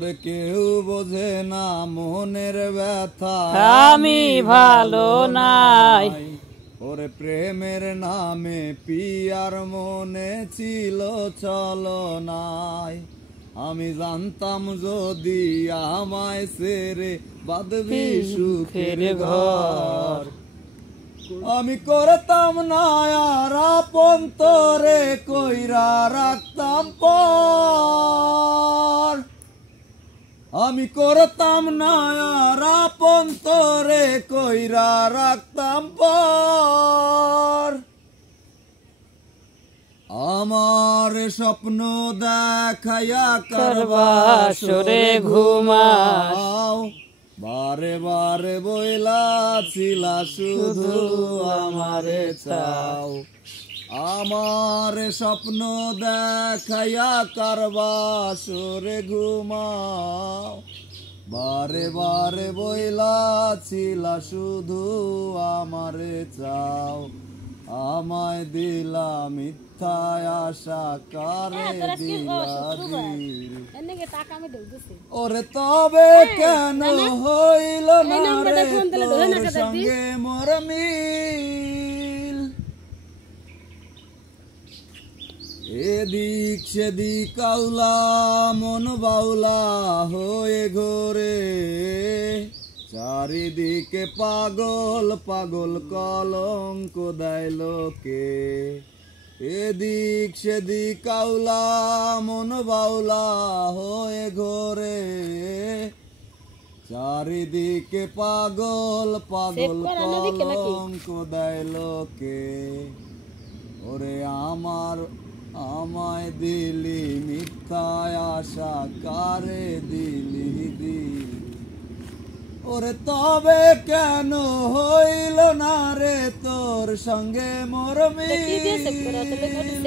কেউ বোঝে না মনের ব্যথা, আমি ভালো নাই। ওরে প্রেমের নামে পিয়ার মনে ছিল চলনাই। আমি জানতাম যদি আমায় ছেড়ে বাঁধবি সুখের ঘর, আমি করতাম না আর আপন তোরে কইরা রাখতাম পর। আমি করতাম না আর আপন তোরে কইরা রাখতাম পর। আমার স্বপ্ন দেখাইয়া কারবাসরে ঘুমাও, বারে বারে বইলাছিলা শুধু আমারে চাও। আমার স্বপ্ন দেখাইয়া কারবাসরে ঘুমাও, বারে বারে বইলাছিলা শুধু আমারে চাও। আমায় দিলা মিথ্যায় আশা, কারে দিলা দিল। ওরে তবে কেন হইল না রে তোর সঙ্গে মোর মিল? এদিক সেদিক আউলা মন বাউলা হয়ে ঘোরে, চারিদিকে পাগল পাগল কলঙ্ক দেয় লোকে। এদিক সেদিক আউলা মন বাউলা হয়ে ঘোরে, চারিদিকে পাগল পাগল কলঙ্ক দেয় লোকে। ওরে আমায় দিলি মিথ্যায় আশা, কারে দিলি দিল? ওরে তবে কেন হইল না রে তোর সঙ্গে মোর মিল?